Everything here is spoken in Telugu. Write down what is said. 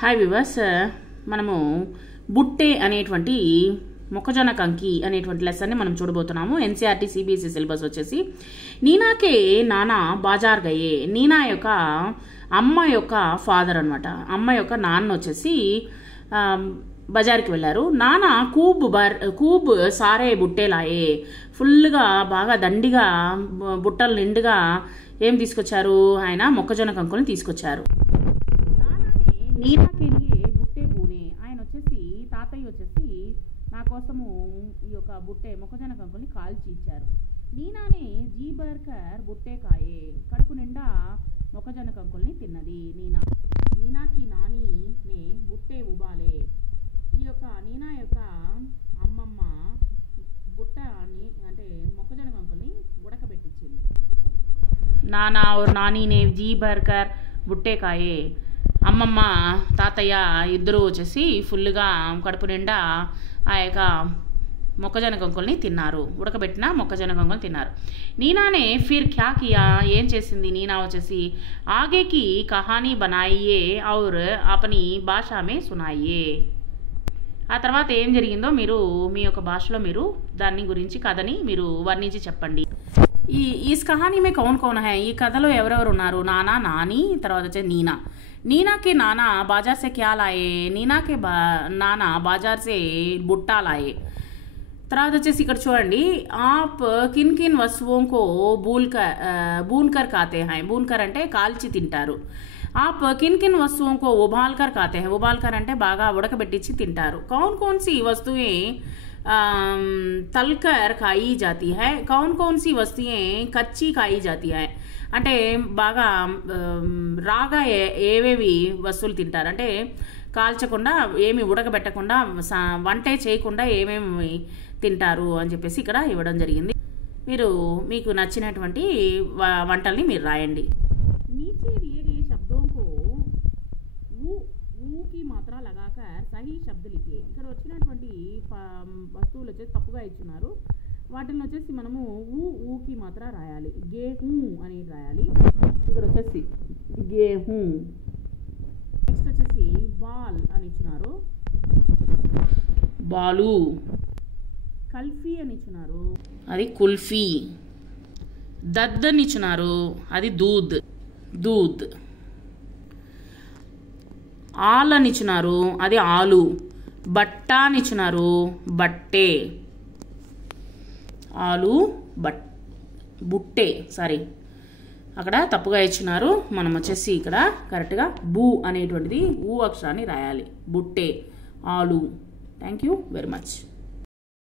హాయ్ వివర్స్, మనము బుట్టే అనేటువంటి మొక్కజొన్న కంకి అనేటువంటి లెసన్ని మనం చూడబోతున్నాము. ఎన్సీఆర్టీ సిబిఎస్ఈ సిలబస్ వచ్చేసి నీనాకే నానా బాజార్ గయే. నీనా యొక్క అమ్మ యొక్క ఫాదర్ అనమాట. అమ్మ యొక్క నాన్న వచ్చేసి బజార్కి వెళ్ళారు. నాన్న కూబ్ సారే బుట్టేలాయే. ఫుల్గా బాగా దండిగా బుట్టలు నిండుగా ఏం తీసుకొచ్చారు? ఆయన మొక్కజొన్న కంకుల్ని తీసుకొచ్చారు. నీనాకే బుట్టే బూనే. ఆయన వచ్చేసి తాతయ్య వచ్చేసి నా కోసము ఈ యొక్క బుట్టే మొక్కజొన్న కంకుల్ని కాల్చి ఇచ్చారు. నీనానే జీ బర్కర్ బుట్టే కాయే. కడుపు నిండా మొక్కజొన్న కంకుల్ని తిన్నది నీనా. నీనాకి నాని నే బుట్టే ఉబాలే. ఈ యొక్క నీనా యొక్క అమ్మమ్మ బుట్టని అంటే మొక్కజొన్న కంకుల్ని ఉడకబెట్టించింది. నానా और నాని నే జీ బర్కర్ బుట్టే కాయే. అమ్మమ్మ తాతయ్య ఇద్దరు వచ్చేసి ఫుల్గా కడుపు నిండా ఆ యొక్క మొక్కజొన్న కంకుల్ని తిన్నారు. ఉడకబెట్టిన మొక్కజొన్న కంకుల్ని తిన్నారు. నీనానే ఫిర్ క్యా కియా. ఏం చేసింది నీనా వచ్చేసి? ఆగేకి కహానీ బనాయియే ఔర్ అపని భాషామే సునాయియే. ఆ తర్వాత ఏం జరిగిందో మీరు మీ యొక్క భాషలో మీరు దాని గురించి కథని మీరు వర్ణించి చెప్పండి. ఈ కహానీ మే కౌన్ కౌన్ హై? ఈ కథలో ఎవరెవరు ఉన్నారు? నానా, నాని, తర్వాత వచ్చే నీనా. नीना के नाना बाजार से क्या लाए? नीना के नाना बाजार से बुट्टा लाए. తర్వాత వచ్చేసి ఇక్కడ చూడండి, ఆప్ కిన్ కిన్ వస్తువుకో బూన్కర్ కాతే హై. బూన్కర్ అంటే కాల్చి తింటారు. ఆప్ కిన్ కిన్ వస్తువుకో ఉబాల్కర్ కాతే హై. ఉబాల్కర్ అంటే బాగా ఉడకబెట్టించి తింటారు. కౌన్ కౌన్ సి వస్తువే తల్కర్ खाई जाती है? कौन कौन सी वस्तुएं कच्ची खाई जाती है? అంటే బాగా రాగా ఏవేవి వస్తువులు తింటారు అంటే కాల్చకుండా ఏమి ఉడకబెట్టకుండా వంటే చేయకుండా ఏమేమి తింటారు అని చెప్పేసి ఇక్కడ ఇవ్వడం జరిగింది. మీరు మీకు నచ్చినటువంటి వంటల్ని మీరు రాయండి. नीचे दिए गए शब्दों को ऊ की मात्रा लगाकर सही शब्द लिखिए. ఇక్కడ వచ్చినటువంటి వస్తువులు వచ్చేసి తప్పుగా ఇచ్చున్నారు. వాటిని వచ్చేసి మనము ఊకి మాత్రం రాయాలి. గేహూ అని రాయాలి. ఇక్కడ వచ్చేసి గేహూ. నెక్స్ట్ వచ్చేసి బాల్ అని ఇచ్చినారు. బాలు. కల్ఫీ అని ఇచ్చినారు, అది కుల్ఫీ. దద్ అని ఇచ్చినారు, అది దూద్. దూద్. ఆల్ అని ఇచ్చినారు, అది ఆలు. బట్ట అని ఇచ్చినారు, బట్టే. ఆలు బుట్టే. సారీ, అక్కడ తప్పుగా ఇచ్చినారు. మనం వచ్చేసి ఇక్కడ కరెక్ట్గా బూ అనేటువంటిది ఊ అక్షరాన్ని రాయాలి. బుట్టే, ఆలు. Thank you very much.